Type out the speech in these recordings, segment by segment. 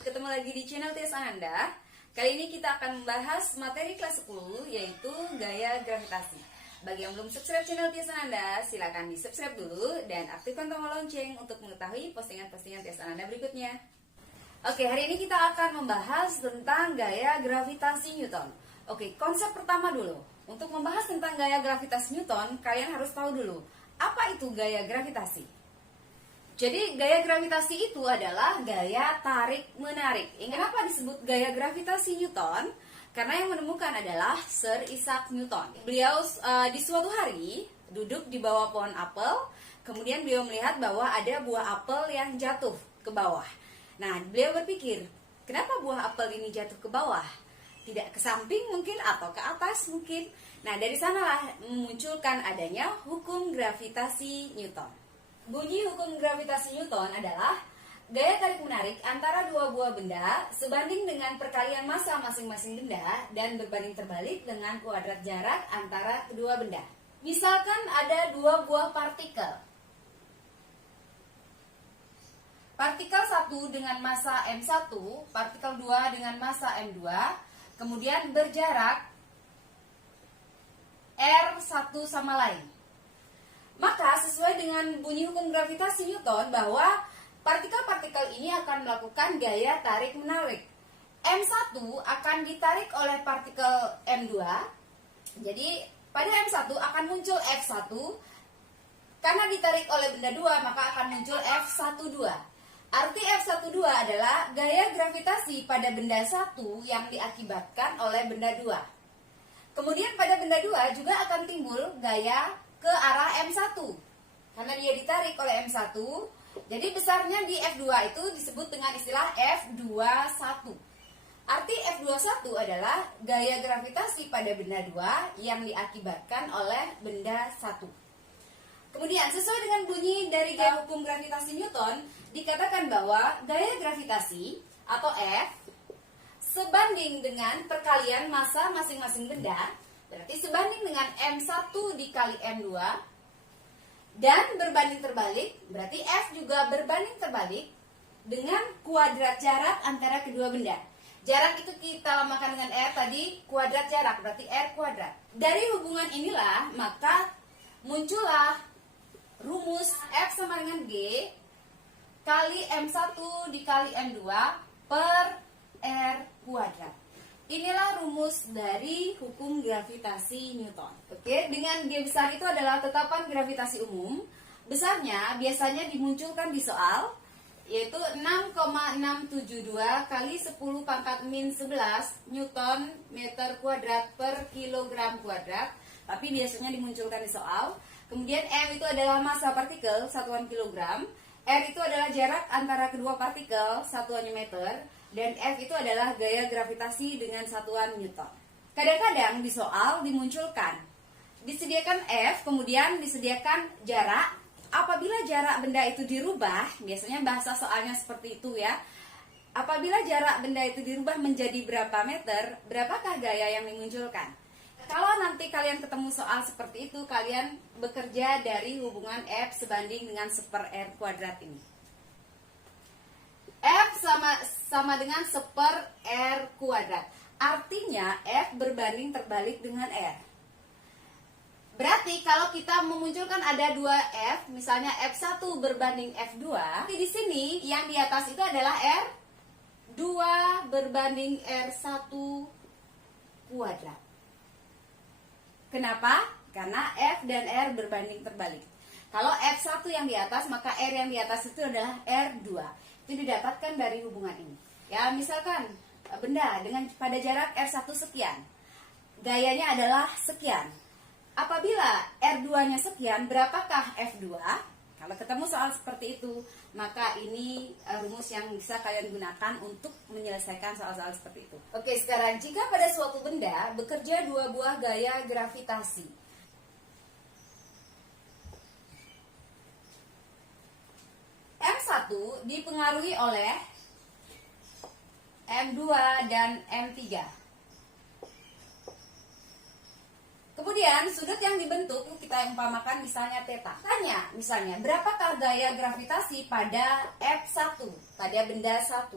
ketemu lagi di channel Tias Ananda. Kali ini kita akan membahas materi kelas 10, yaitu gaya gravitasi. Bagi yang belum subscribe channel Tias Ananda, silakan di subscribe dulu dan aktifkan tombol lonceng untuk mengetahui postingan-postingan Tias Ananda berikutnya. Oke, hari ini kita akan membahas tentang gaya gravitasi Newton. Oke, konsep pertama dulu. Untuk membahas tentang gaya gravitasi Newton, kalian harus tahu dulu, apa itu gaya gravitasi? Jadi gaya gravitasi itu adalah gaya tarik-menarik. Kenapa disebut gaya gravitasi Newton? Karena yang menemukan adalah Sir Isaac Newton. Beliau di suatu hari duduk di bawah pohon apel, kemudian beliau melihat bahwa ada buah apel yang jatuh ke bawah. Nah, beliau berpikir, kenapa buah apel ini jatuh ke bawah? Tidak ke samping mungkin atau ke atas mungkin. Nah, dari sanalah memunculkan adanya hukum gravitasi Newton. Bunyi hukum gravitasi Newton adalah gaya tarik-menarik antara dua buah benda sebanding dengan perkalian massa masing-masing benda dan berbanding terbalik dengan kuadrat jarak antara kedua benda. Misalkan ada dua buah partikel. Partikel 1 dengan massa M1, partikel 2 dengan massa M2, kemudian berjarak R1 sama lain. Maka sesuai dengan bunyi hukum gravitasi Newton bahwa partikel-partikel ini akan melakukan gaya tarik-menarik. M1 akan ditarik oleh partikel M2. Jadi pada M1 akan muncul F1. Karena ditarik oleh benda 2 maka akan muncul F12. Arti F12 adalah gaya gravitasi pada benda 1 yang diakibatkan oleh benda 2. Kemudian pada benda 2 juga akan timbul gaya ke arah M1 karena dia ditarik oleh M1. Jadi besarnya di F2 itu disebut dengan istilah F21. Arti F21 adalah gaya gravitasi pada benda 2 yang diakibatkan oleh benda 1. Kemudian sesuai dengan bunyi dari gaya hukum gravitasi Newton, dikatakan bahwa gaya gravitasi atau F sebanding dengan perkalian massa masing-masing benda. Berarti sebanding dengan M1 dikali M2 dan berbanding terbalik, berarti F juga berbanding terbalik dengan kuadrat jarak antara kedua benda. Jarak itu kita lamakan dengan R tadi, kuadrat jarak berarti R kuadrat. Dari hubungan inilah maka muncullah rumus F sama dengan G kali M1 dikali M2 per R kuadrat. Inilah rumus dari hukum gravitasi Newton. Oke, dengan G besar itu adalah tetapan gravitasi umum. Besarnya biasanya dimunculkan di soal, yaitu 6,672 kali 10 pangkat min 11 Newton meter kuadrat per kilogram kuadrat. Tapi biasanya dimunculkan di soal. Kemudian M itu adalah massa partikel, satuan kilogram. R itu adalah jarak antara kedua partikel, satuannya meter. Dan F itu adalah gaya gravitasi dengan satuan Newton. Kadang-kadang di soal dimunculkan, disediakan F, kemudian disediakan jarak. Apabila jarak benda itu dirubah, biasanya bahasa soalnya seperti itu ya. Apabila jarak benda itu dirubah menjadi berapa meter, berapakah gaya yang dimunculkan? Kalau nanti kalian ketemu soal seperti itu, kalian bekerja dari hubungan F sebanding dengan 1 per R kuadrat ini. F sama dengan 1 per R kuadrat. Artinya F berbanding terbalik dengan R. Berarti kalau kita memunculkan ada 2 F, misalnya F1 berbanding F2, di sini yang di atas itu adalah R2 berbanding R1 kuadrat. Kenapa? Karena F dan R berbanding terbalik. Kalau F1 yang di atas, maka R yang di atas itu adalah R2. Itu didapatkan dari hubungan ini. Ya, misalkan benda dengan pada jarak R1 sekian, gayanya adalah sekian. Apabila R2-nya sekian, berapakah F2? Kalau ketemu soal seperti itu, maka ini rumus yang bisa kalian gunakan untuk menyelesaikan soal-soal seperti itu. Oke, sekarang jika pada suatu benda bekerja dua buah gaya gravitasi, M1 dipengaruhi oleh M2 dan M3. Kemudian sudut yang dibentuk kita umpamakan misalnya theta. Tanya misalnya berapakah gaya gravitasi pada F1, pada benda 1.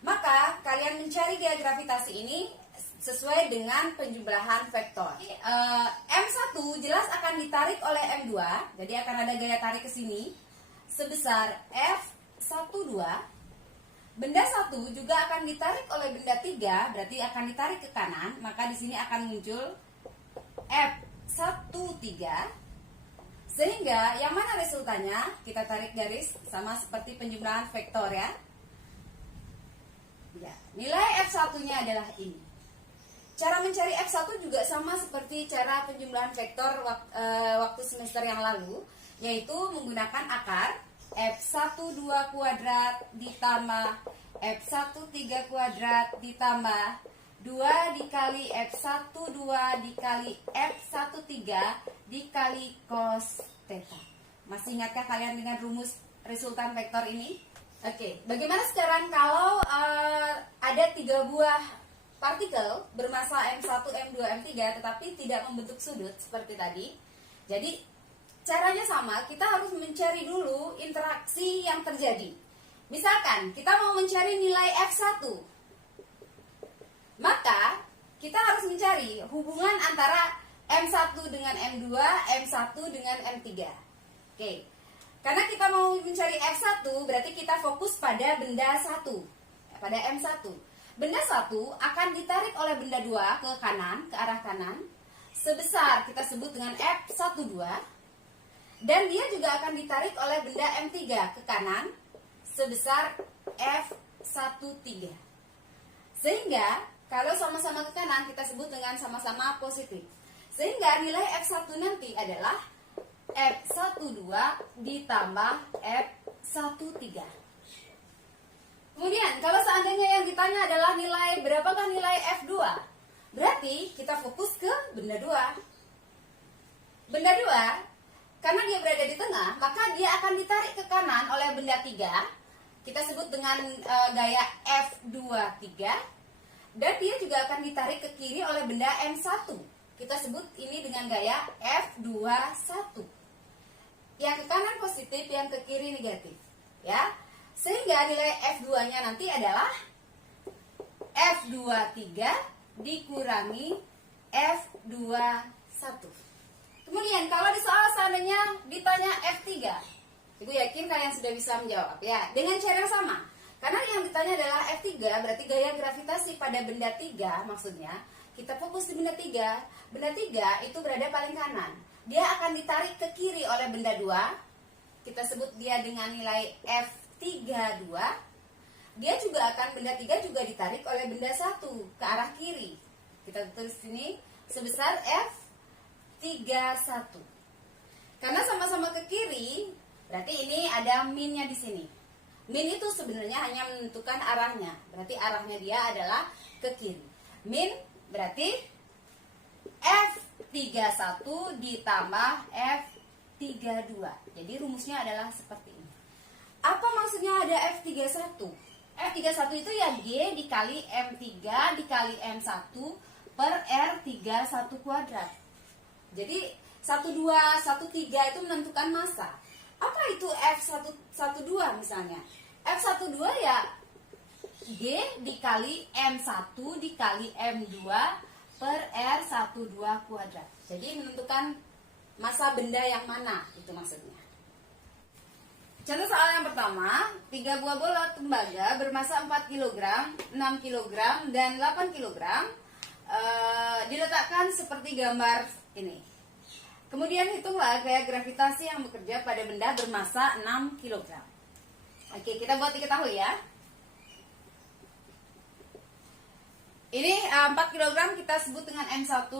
Maka kalian mencari gaya gravitasi ini sesuai dengan penjumlahan vektor. M1 jelas akan ditarik oleh M2, jadi akan ada gaya tarik ke sini sebesar F12. Benda 1 juga akan ditarik oleh benda 3, berarti akan ditarik ke kanan, maka di sini akan muncul F13. Sehingga yang mana resultannya? Kita tarik garis sama seperti penjumlahan vektor ya. Ya, nilai F1-nya adalah ini. Cara mencari F1 juga sama seperti cara penjumlahan vektor waktu semester yang lalu, yaitu menggunakan akar F12 kuadrat ditambah F13 kuadrat ditambah 2 dikali F12 dikali F13 dikali cos theta. Masih ingatkah kalian dengan rumus resultan vektor ini? Oke, bagaimana sekarang kalau ada 3 buah partikel bermasa M1, M2, M3 tetapi tidak membentuk sudut seperti tadi? Jadi caranya sama, kita harus mencari dulu interaksi yang terjadi. Misalkan kita mau mencari nilai F1, maka kita harus mencari hubungan antara M1 dengan M2, M1 dengan M3. Oke, karena kita mau mencari F1, berarti kita fokus pada benda 1, pada M1. Benda 1 akan ditarik oleh benda 2 ke kanan, ke arah kanan, sebesar kita sebut dengan F12. Dan dia juga akan ditarik oleh benda M3 ke kanan, sebesar F13. Sehingga kalau sama-sama ke kanan kita sebut dengan sama-sama positif. Sehingga nilai F1 nanti adalah F12 ditambah F13. Kemudian kalau seandainya yang ditanya adalah nilai berapakah nilai F2, berarti kita fokus ke benda 2. Benda 2, karena dia berada di tengah, maka dia akan ditarik ke kanan oleh benda 3. Kita sebut dengan gaya F23. Dan dia juga akan ditarik ke kiri oleh benda M1. Kita sebut ini dengan gaya F21. Yang ke kanan positif, yang ke kiri negatif. Ya. Sehingga nilai F2-nya nanti adalah F23 dikurangi F21. Kemudian kalau di soal seandainya ditanya F3, Ibu yakin kalian sudah bisa menjawab ya. Dengan cara yang sama. Karena yang ditanya adalah F3, berarti gaya gravitasi pada benda 3, maksudnya kita fokus di benda 3. Benda 3 itu berada paling kanan. Dia akan ditarik ke kiri oleh benda 2. Kita sebut dia dengan nilai F32. Dia juga akan, benda 3 juga ditarik oleh benda 1 ke arah kiri. Kita tulis sini sebesar F31. Karena sama-sama ke kiri, berarti ini ada minnya di sini. Min itu sebenarnya hanya menentukan arahnya. Berarti arahnya dia adalah ke kiri. Min berarti F31 ditambah F32. Jadi rumusnya adalah seperti ini. Apa maksudnya ada F31? F31 itu ya G dikali M3 dikali M1 per R31 kuadrat. Jadi 12, 13 itu menentukan massa. Apa itu F12 misalnya? F12 ya G dikali M1 dikali M2 per R12 kuadrat. Jadi menentukan massa benda yang mana, itu maksudnya. Contoh soal yang pertama, 3 buah bola tembaga bermasa 4 kg, 6 kg, dan 8 kg diletakkan seperti gambar ini. Kemudian hitunglah gaya gravitasi yang bekerja pada benda bermasa 6 kg. Oke, kita buat diketahui ya. Ini 4 kg kita sebut dengan M1.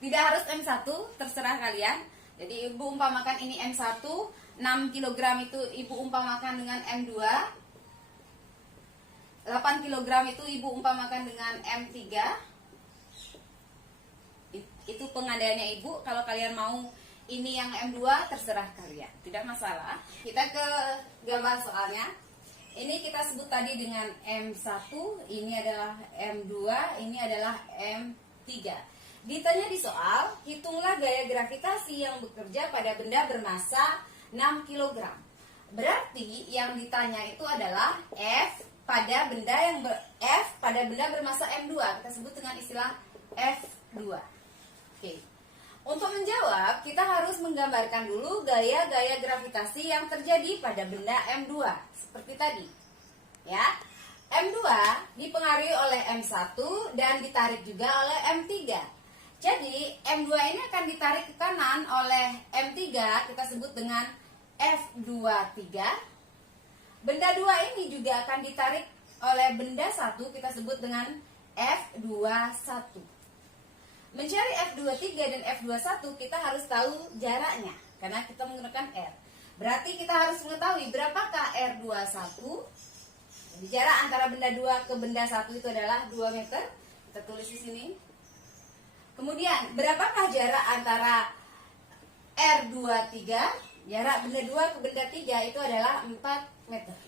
Tidak harus M1, terserah kalian. Jadi ibu umpamakan ini M1, 6 kg itu ibu umpamakan dengan M2. 8 kg itu ibu umpamakan dengan M3. Itu pengandaiannya ibu. Kalau kalian mau ini yang M2, terserah kalian, tidak masalah. Kita ke gambar soalnya. Ini kita sebut tadi dengan M1, ini adalah M2, ini adalah M3. Ditanya di soal, hitunglah gaya gravitasi yang bekerja pada benda bermassa 6 kg. Berarti yang ditanya itu adalah F pada benda bermasa M2. Kita sebut dengan istilah F2. Oke. Untuk menjawab, kita harus menggambarkan dulu gaya-gaya gravitasi yang terjadi pada benda M2 seperti tadi. Ya. M2 dipengaruhi oleh M1 dan ditarik juga oleh M3. Jadi, M2 ini akan ditarik ke kanan oleh M3, kita sebut dengan F23. Benda 2 ini juga akan ditarik oleh benda 1, kita sebut dengan F21. Mencari F23 dan F21 kita harus tahu jaraknya karena kita menggunakan R. Berarti kita harus mengetahui berapakah R21. Jadi jarak antara benda 2 ke benda 1 itu adalah 2 meter. Kita tulis di sini. Kemudian berapakah jarak antara R23? Jarak benda 2 ke benda 3 itu adalah 4 meter.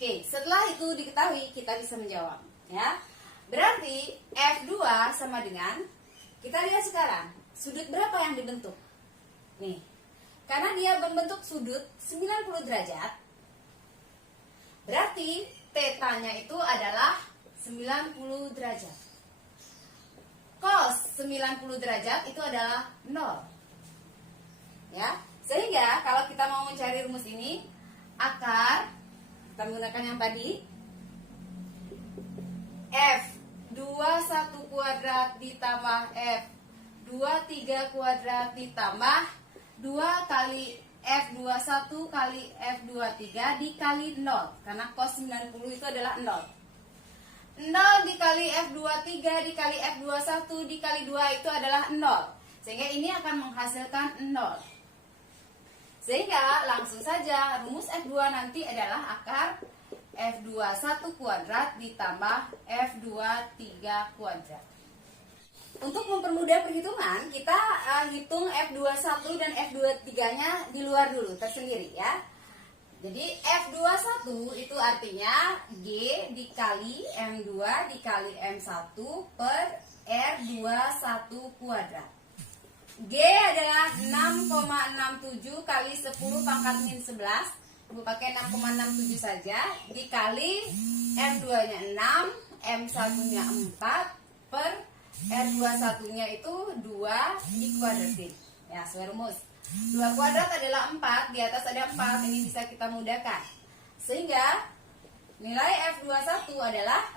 Oke, setelah itu diketahui kita bisa menjawab, ya. Berarti F2 sama dengan, kita lihat sekarang, sudut berapa yang dibentuk? Nih, karena dia membentuk sudut 90 derajat, berarti θ-nya itu adalah 90 derajat. Cos 90 derajat itu adalah 0. Ya, sehingga kalau kita mau mencari rumus ini, akar, kita menggunakan yang tadi, F21 kuadrat ditambah F23 kuadrat ditambah 2 kali F21 kali F23 dikali 0. Karena cos 90 itu adalah 0. 0 dikali F23 dikali F21 dikali 2 itu adalah 0. Sehingga ini akan menghasilkan 0. Sehingga langsung saja rumus F2 nanti adalah akar F21 kuadrat ditambah F23 kuadrat. Untuk mempermudah perhitungan, kita hitung F21 dan F23-nya di luar dulu, tersendiri ya. Jadi F21 itu artinya G dikali M2 dikali M1 per R21 kuadrat. G adalah 6,67 kali 10 pangkat min 11. Ibu pakai 6,67 saja, dikali M2-nya 6, M1-nya 4 per R21-nya itu 2 dikuadratin. Ya, sesuai rumus. 2 kuadrat adalah 4, di atas ada 4, ini bisa kita mudahkan. Sehingga nilai F21 adalah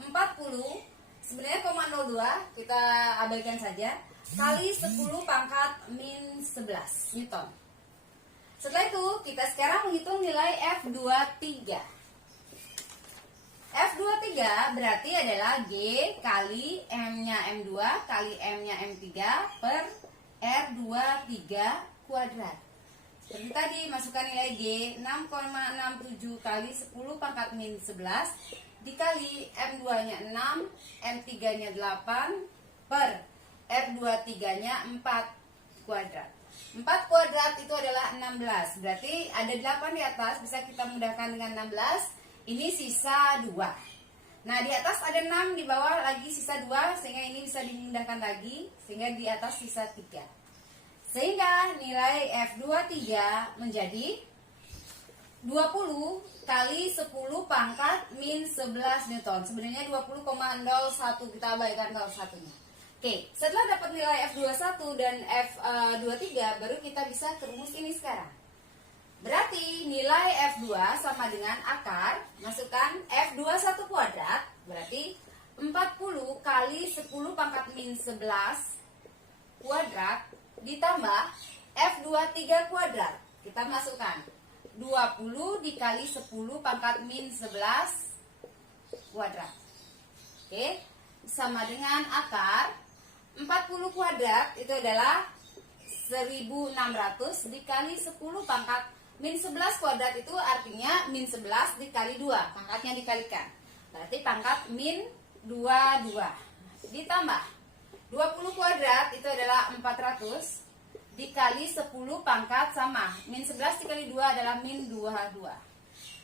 40, sebenarnya 0,02, kita abaikan saja, kali 10 pangkat min 11 Newton. Setelah itu, kita sekarang menghitung nilai F23. F23 berarti adalah G kali M-nya M2 kali M-nya M3 per R23 kuadrat. Seperti tadi, masukkan nilai G 6,67 kali 10 pangkat min 11 dikali M2-nya 6, M3-nya 8 per R23-nya 4 kuadrat. 4 kuadrat itu adalah 16. Berarti ada 8 di atas, bisa kita mudahkan dengan 16. Ini sisa 2. Nah, di atas ada 6, di bawah lagi sisa 2, sehingga ini bisa dimudahkan lagi, sehingga di atas sisa 3. Sehingga nilai F23 menjadi 20 kali 10 pangkat min 11 Newton. Sebenarnya 20,01, kita abaikan 01-nya. Oke, setelah dapat nilai F21 dan F23, baru kita bisa ke rumus ini sekarang. Berarti nilai F2 sama dengan akar, masukkan F21 kuadrat, berarti 40 kali 10 pangkat min 11 kuadrat, ditambah F23 kuadrat. Kita masukkan 20 dikali 10 pangkat min 11 kuadrat. Oke, sama dengan akar 40 kuadrat itu adalah 1600 dikali 10 pangkat min 11 kuadrat, itu artinya min 11 dikali 2, pangkatnya dikalikan. Berarti pangkat min 22. Ditambah 20 kuadrat itu adalah 400 dikali 10 pangkat sama. Min 11 dikali 2 adalah min 22.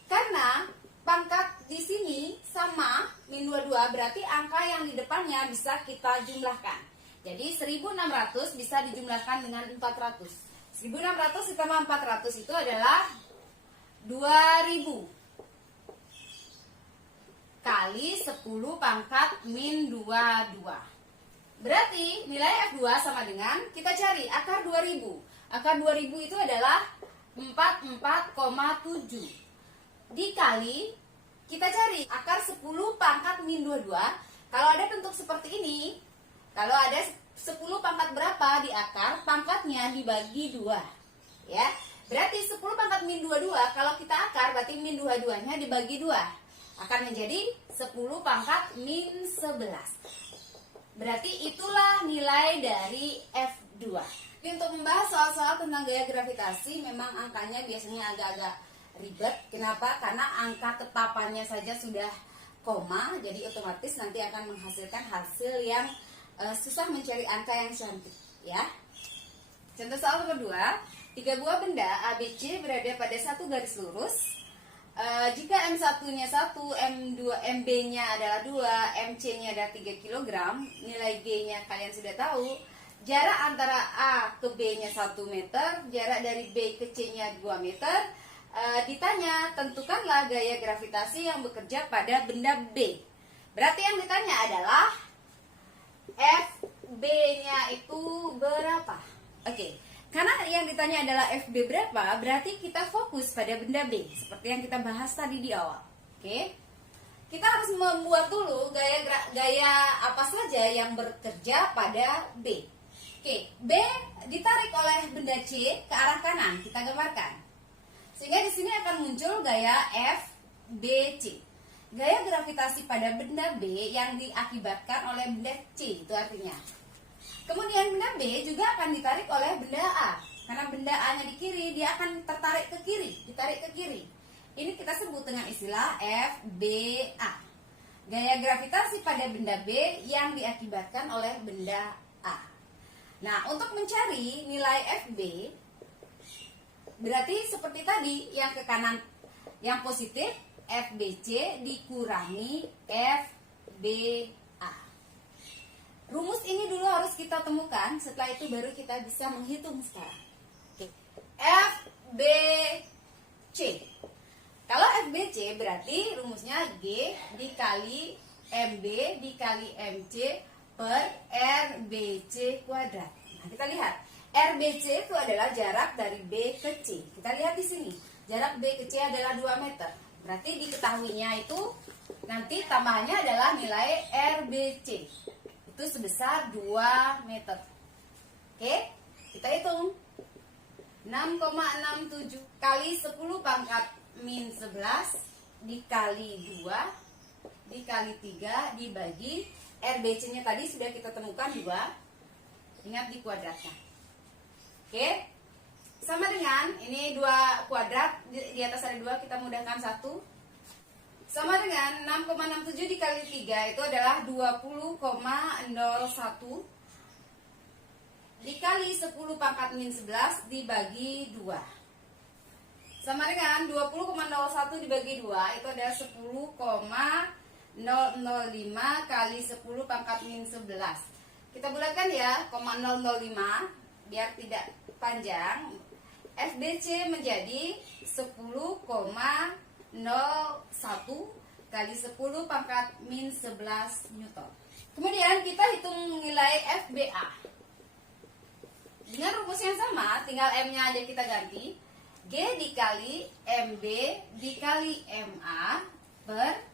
Karena pangkat di sini sama min 22, berarti angka yang di depannya bisa kita jumlahkan. Jadi 1600 bisa dijumlahkan dengan 400. 1600 ditambah 400 itu adalah 2000 kali 10 pangkat min 22. Berarti nilai F2 sama dengan, kita cari akar 2000. Akar 2000 itu adalah 44,7. Dikali, kita cari akar 10 pangkat min 22. Kalau ada bentuk seperti ini, kalau ada 10 pangkat berapa di akar, pangkatnya dibagi 2. Ya. Berarti 10 pangkat min 22, kalau kita akar berarti min 22-nya dibagi 2. Akan menjadi 10 pangkat min 11. Berarti itulah nilai dari F2. Jadi untuk membahas soal-soal tentang gaya gravitasi, memang angkanya biasanya agak-agak ribet. Kenapa? Karena angka tetapannya saja sudah koma, jadi otomatis nanti akan menghasilkan hasil yang susah mencari angka yang cantik. Ya. Contoh soal nomor 2, 3 buah benda ABC berada pada satu garis lurus. Jika M1-nya 1, MB-nya adalah 2, MC-nya adalah 3 kg, nilai G-nya kalian sudah tahu. Jarak antara A ke B-nya 1 meter, jarak dari B ke C-nya 2 meter. Ditanya, tentukanlah gaya gravitasi yang bekerja pada benda B. Berarti yang ditanya adalah FB-nya itu berapa? Oke. Karena yang ditanya adalah FB berapa, berarti kita fokus pada benda B, seperti yang kita bahas tadi di awal. Oke, kita harus membuat dulu gaya apa saja yang bekerja pada B. Oke, B ditarik oleh benda C ke arah kanan, kita gambarkan. Sehingga di sini akan muncul gaya FBC. Gaya gravitasi pada benda B yang diakibatkan oleh benda C, itu artinya. Kemudian benda B juga akan ditarik oleh benda A. Karena benda A-nya di kiri, dia akan tertarik ke kiri, ditarik ke kiri. Ini kita sebut dengan istilah FBA. Gaya gravitasi pada benda B yang diakibatkan oleh benda A. Nah, untuk mencari nilai FB, berarti seperti tadi, yang ke kanan, yang positif, FBC dikurangi FBA. Rumus ini dulu harus kita temukan, setelah itu baru kita bisa menghitung sekarang. Oke. FBC. Kalau FBC berarti rumusnya G dikali MB dikali MC per RBC kuadrat. Nah, kita lihat. RBC itu adalah jarak dari B ke C. Kita lihat di sini. Jarak B ke C adalah 2 meter. Berarti diketahuinya itu nanti tambahannya adalah nilai RBC. Itu sebesar 2 meter. Oke, kita hitung. 6,67 kali 10 pangkat min 11 dikali 2 dikali 3 dibagi RBC-nya tadi sudah kita temukan 2. Ingat dikuadratkan. Oke. Sama dengan ini 2 kuadrat, di atas ada 2, kita mudahkan 1. Sama dengan 6,67 dikali 3 itu adalah 20,01 dikali 10 pangkat min 11 dibagi 2. Sama dengan 20,01 dibagi 2 itu adalah 10,005 kali 10 pangkat min 11. Kita bulatkan ya, 0,005 biar tidak panjang. FBC menjadi 10,01 kali 10 pangkat min 11 Newton. Kemudian kita hitung nilai FBA. Dengan rumus yang sama, tinggal M-nya aja kita ganti. G dikali MB dikali MA per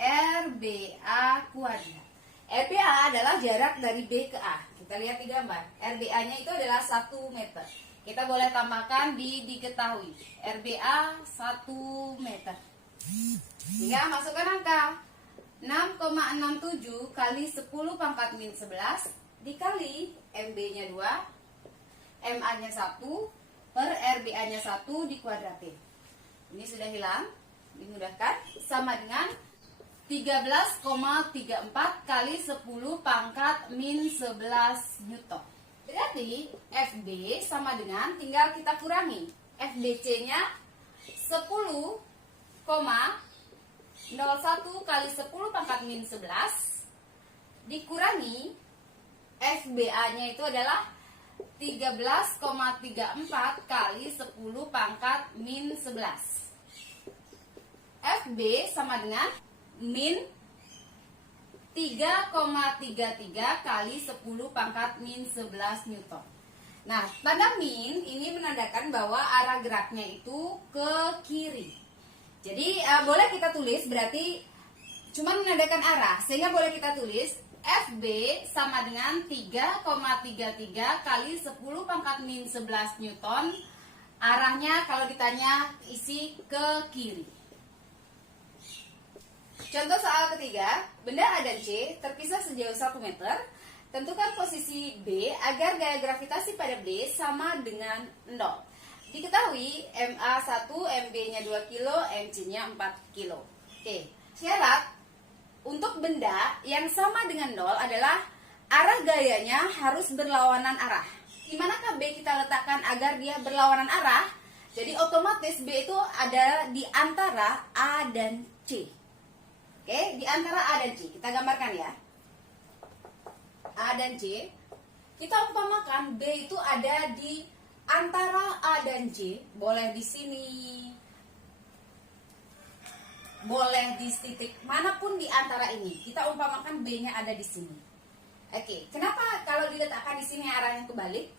RBA kuadrat. RBA adalah jarak dari B ke A. Kita lihat di gambar. RBA-nya itu adalah 1 meter. Kita boleh tambahkan diketahui. RBA 1 meter. Hingga masukkan angka 6,67 kali 10 pangkat min 11 dikali MB-nya 2, MA-nya 1 per RBA-nya 1 dikuadratin. Ini sudah hilang, dimudahkan, sama dengan 13,34 kali 10 pangkat min 11 Newton. Berarti FB sama dengan, tinggal kita kurangi FBC-nya 10,01 kali 10 pangkat min 11 dikurangi FBA-nya itu adalah 13,34 kali 10 pangkat min 11. FB sama dengan min 3,33 kali 10 pangkat min 11 Newton. Nah, tanda min ini menandakan bahwa arah geraknya itu ke kiri. Jadi boleh kita tulis, berarti cuma menandakan arah, sehingga boleh kita tulis FB sama dengan 3,33 kali 10 pangkat min 11 Newton. Arahnya kalau ditanya isi ke kiri. Contoh soal ketiga, benda A dan C terpisah sejauh 1 meter. Tentukan posisi B agar gaya gravitasi pada B sama dengan 0. Diketahui MA1, MB-nya 2 kilo, MC-nya 4 kilo. Oke, syarat untuk benda yang sama dengan 0 adalah arah gayanya harus berlawanan arah. Di manakah B kita letakkan agar dia berlawanan arah? Jadi otomatis B itu ada di antara A dan C. Oke, di antara A dan C. Kita gambarkan ya. A dan C. Kita umpamakan B itu ada di antara A dan C. Boleh di sini, boleh di titik manapun di antara ini. Kita umpamakan B-nya ada di sini. Oke, kenapa kalau diletakkan di sini arahnya kebalik?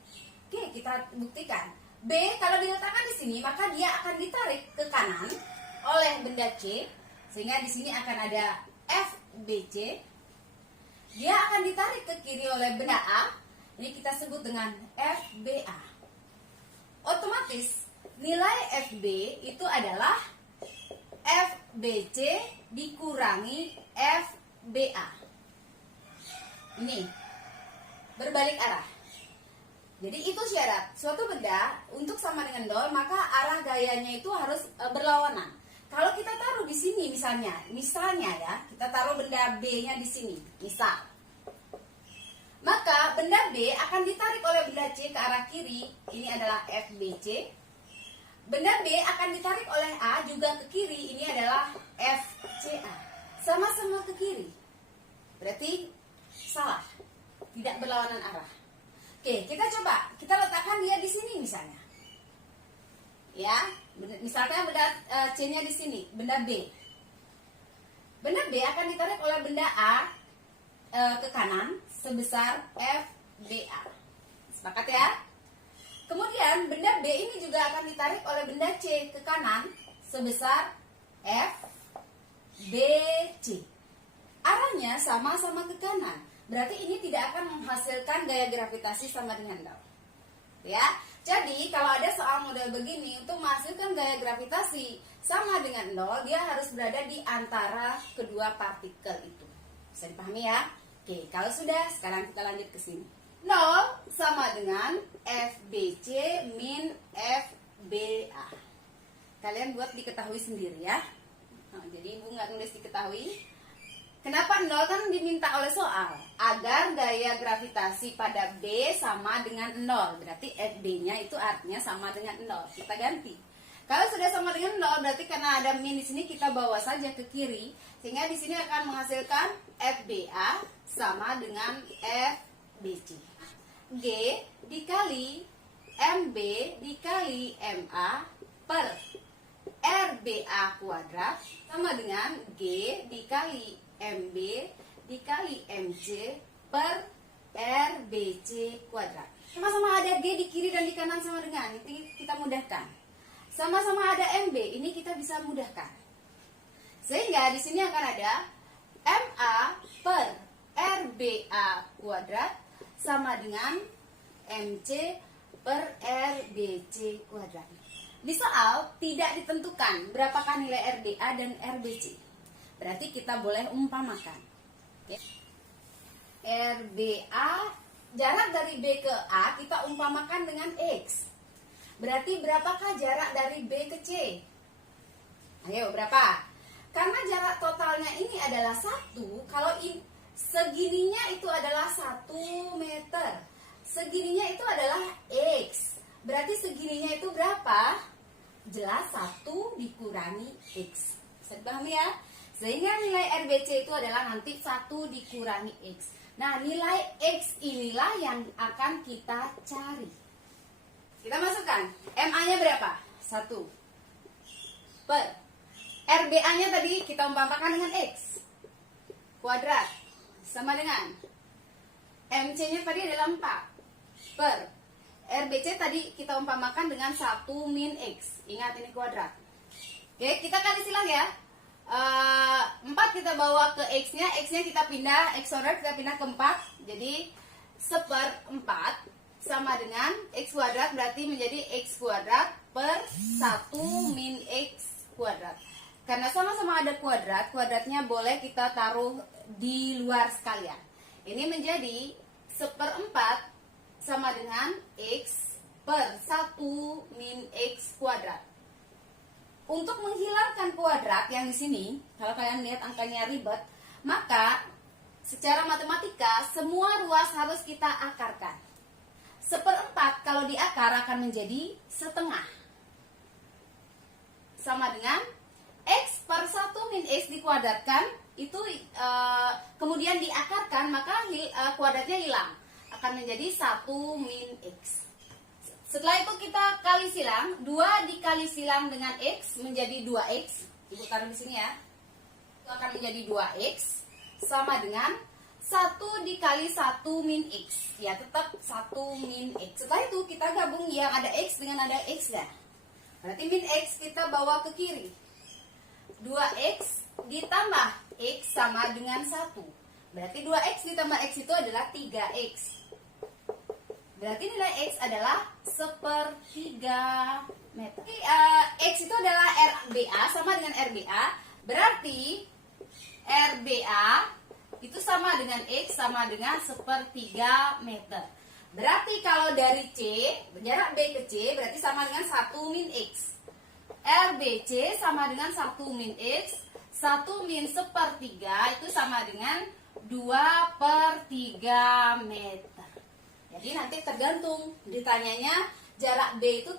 Oke, kita buktikan. B kalau diletakkan di sini, maka dia akan ditarik ke kanan oleh benda C, sehingga di sini akan ada FBC. Dia akan ditarik ke kiri oleh benda A. Ini kita sebut dengan FBA. Otomatis nilai FB itu adalah FBC dikurangi FBA. Ini berbalik arah. Jadi itu syarat suatu benda untuk sama dengan 0, maka arah gayanya itu harus berlawanan. Kalau kita taruh di sini misalnya ya, kita taruh benda B-nya di sini, misal. Maka benda B akan ditarik oleh benda C ke arah kiri, ini adalah FBC. Benda B akan ditarik oleh A juga ke kiri, ini adalah FCA. Sama-sama ke kiri. Berarti salah, tidak berlawanan arah. Oke, kita coba, kita letakkan dia di sini misalnya. Ya, misalnya benda C-nya di sini, benda B. Benda B akan ditarik oleh benda A ke kanan sebesar FBA. Sepakat ya? Kemudian benda B ini juga akan ditarik oleh benda C ke kanan sebesar FBC. Arahnya sama-sama ke kanan. Berarti ini tidak akan menghasilkan gaya gravitasi sama dengan 0. Ya. Jadi kalau ada soal model begini, untuk menghasilkan gaya gravitasi sama dengan 0, dia harus berada di antara kedua partikel itu. Bisa dipahami ya? Oke, kalau sudah, sekarang kita lanjut ke sini. 0 sama dengan FBC min FBA. Kalian buat diketahui sendiri ya. Nah, jadi Ibu nggak nulis diketahui. Kenapa 0 kan diminta oleh soal? Agar gaya gravitasi pada B sama dengan 0. Berarti FB-nya itu artinya sama dengan 0. Kita ganti. Kalau sudah sama dengan 0, berarti karena ada min di sini kita bawa saja ke kiri. Sehingga di sini akan menghasilkan FBA sama dengan FBC. G dikali MB dikali MA per RBA kuadrat sama dengan G dikali MB dikali MC per RBC kuadrat. Sama-sama ada G di kiri dan di kanan sama dengan, ini kita mudahkan. Sama-sama ada MB, ini kita bisa mudahkan. Sehingga di sini akan ada MA per RBA kuadrat sama dengan MC per RBC kuadrat. Di soal tidak ditentukan berapakah nilai RBA dan RBC. Berarti kita boleh umpamakan. RBA, jarak dari B ke A kita umpamakan dengan X. Berarti berapakah jarak dari B ke C? Ayo, berapa? Karena jarak totalnya ini adalah 1, kalau segininya itu adalah 1 meter. Segininya itu adalah X. Berarti segininya itu berapa? Jelas 1 dikurangi X. Bisa dipahami ya? Sehingga nilai RBC itu adalah nanti 1 dikurangi X. Nah, nilai X inilah yang akan kita cari. Kita masukkan, MA-nya berapa? 1 per RBA-nya tadi kita umpamakan dengan X kuadrat sama dengan MC-nya tadi adalah 4 per RBC tadi kita umpamakan dengan 1 min X. Ingat ini kuadrat. Oke, kita kali silang ya. 4 kita bawa ke X-nya, X-nya kita pindah, X kuadrat kita pindah ke 4. Jadi 1/4 sama dengan X kuadrat, berarti menjadi X kuadrat per 1 min X kuadrat. Karena sama-sama ada kuadrat, kuadratnya boleh kita taruh di luar sekalian. Ini menjadi 1/4 sama dengan X per 1 min X kuadrat. Untuk menghilangkan kuadrat yang di sini, kalau kalian lihat angkanya ribet, maka secara matematika semua ruas harus kita akarkan. 1/4 kalau diakar akan menjadi setengah. Sama dengan X per 1 min X dikuadratkan, itu kemudian diakarkan, maka kuadratnya hilang. Akan menjadi 1 min X. Setelah itu kita kali silang, 2 dikali silang dengan X menjadi 2X. Ibu taruh di sini ya. Itu akan menjadi 2X sama dengan 1 dikali 1 min X. Ya, tetap 1 min X. Setelah itu kita gabung yang ada X dengan ada X ya. Berarti min X kita bawa ke kiri. 2X ditambah X sama dengan 1. Berarti 2X ditambah X itu adalah 3X. Berarti nilai X adalah 1/3 meter. X itu adalah RBA sama dengan RBA. Berarti RBA itu sama dengan X sama dengan 1/3 meter. Berarti kalau dari C, jarak B ke C berarti sama dengan 1 min X. RBC sama dengan 1 min X. 1 min 1/3 itu sama dengan 2/3 meter. Jadi nanti tergantung ditanyanya jarak B itu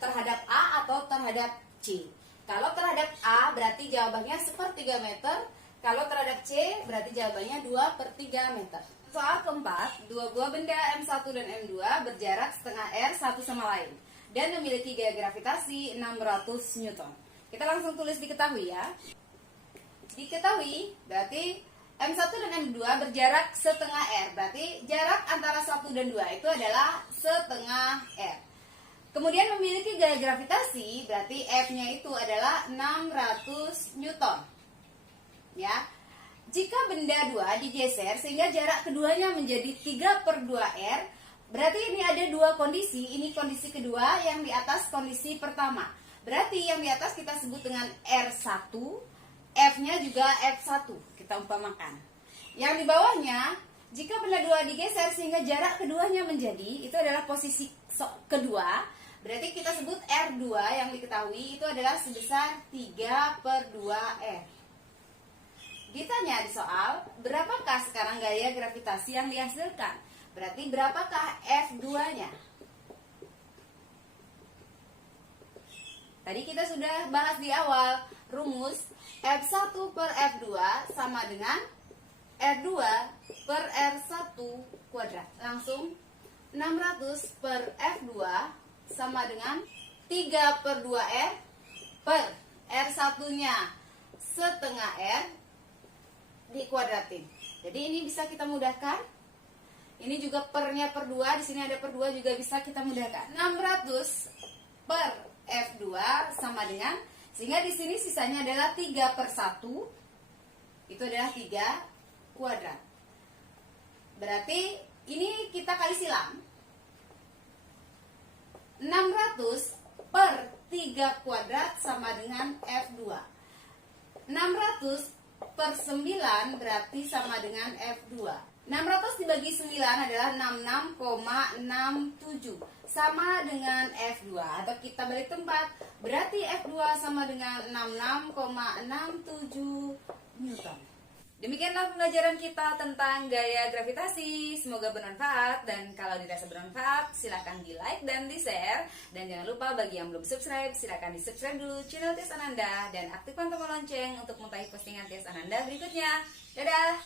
terhadap A atau terhadap C. Kalau terhadap A berarti jawabannya 1/3 meter. Kalau terhadap C berarti jawabannya 2/3 meter. Soal keempat, dua buah benda M1 dan M2 berjarak setengah R satu sama lain dan memiliki gaya gravitasi 600 Newton. Kita langsung tulis diketahui ya. Diketahui berarti M1 dan M2 berjarak setengah R. Berarti jarak antara 1 dan 2 itu adalah setengah R. Kemudian memiliki gaya gravitasi, berarti F-nya itu adalah 600 Newton. Ya. Jika benda 2 digeser sehingga jarak keduanya menjadi 3/2R, berarti ini ada dua kondisi. Ini kondisi kedua, yang di atas kondisi pertama. Berarti yang di atas kita sebut dengan R1, F-nya juga F1, kita umpamakan. Yang di bawahnya, jika benda 2 digeser sehingga jarak keduanya menjadi, itu adalah posisi kedua. Berarti kita sebut R2 yang diketahui itu adalah sebesar 3/2R. Ditanya di soal, berapakah sekarang gaya gravitasi yang dihasilkan? Berarti berapakah F2-nya? Tadi kita sudah bahas di awal, rumus F1 per F2 sama dengan R2 per R1 kuadrat. Langsung 600 per F2 sama dengan 3/2R per R1-nya setengah R dikuadratin. Jadi ini bisa kita mudahkan. Ini juga pernya per 2, di sini ada per 2 juga bisa kita mudahkan. 600 per F2 sama dengan, sehingga di sini sisanya adalah 3/1. Itu adalah 3 kuadrat. Berarti ini kita kali silang. 600 per 3 kuadrat sama dengan F2. 600 per 9 berarti sama dengan F2. 600 dibagi 9 adalah 66,67 sama dengan F2. Atau kita balik tempat, berarti F2 sama dengan 66,67 Newton. Demikianlah pembelajaran kita tentang gaya gravitasi. Semoga bermanfaat, dan kalau dirasa bermanfaat silahkan di like dan di share. Dan jangan lupa bagi yang belum subscribe, silahkan di subscribe dulu channel Tias Ananda dan aktifkan tombol lonceng untuk mengetahui postingan Tias Ananda berikutnya. Dadah!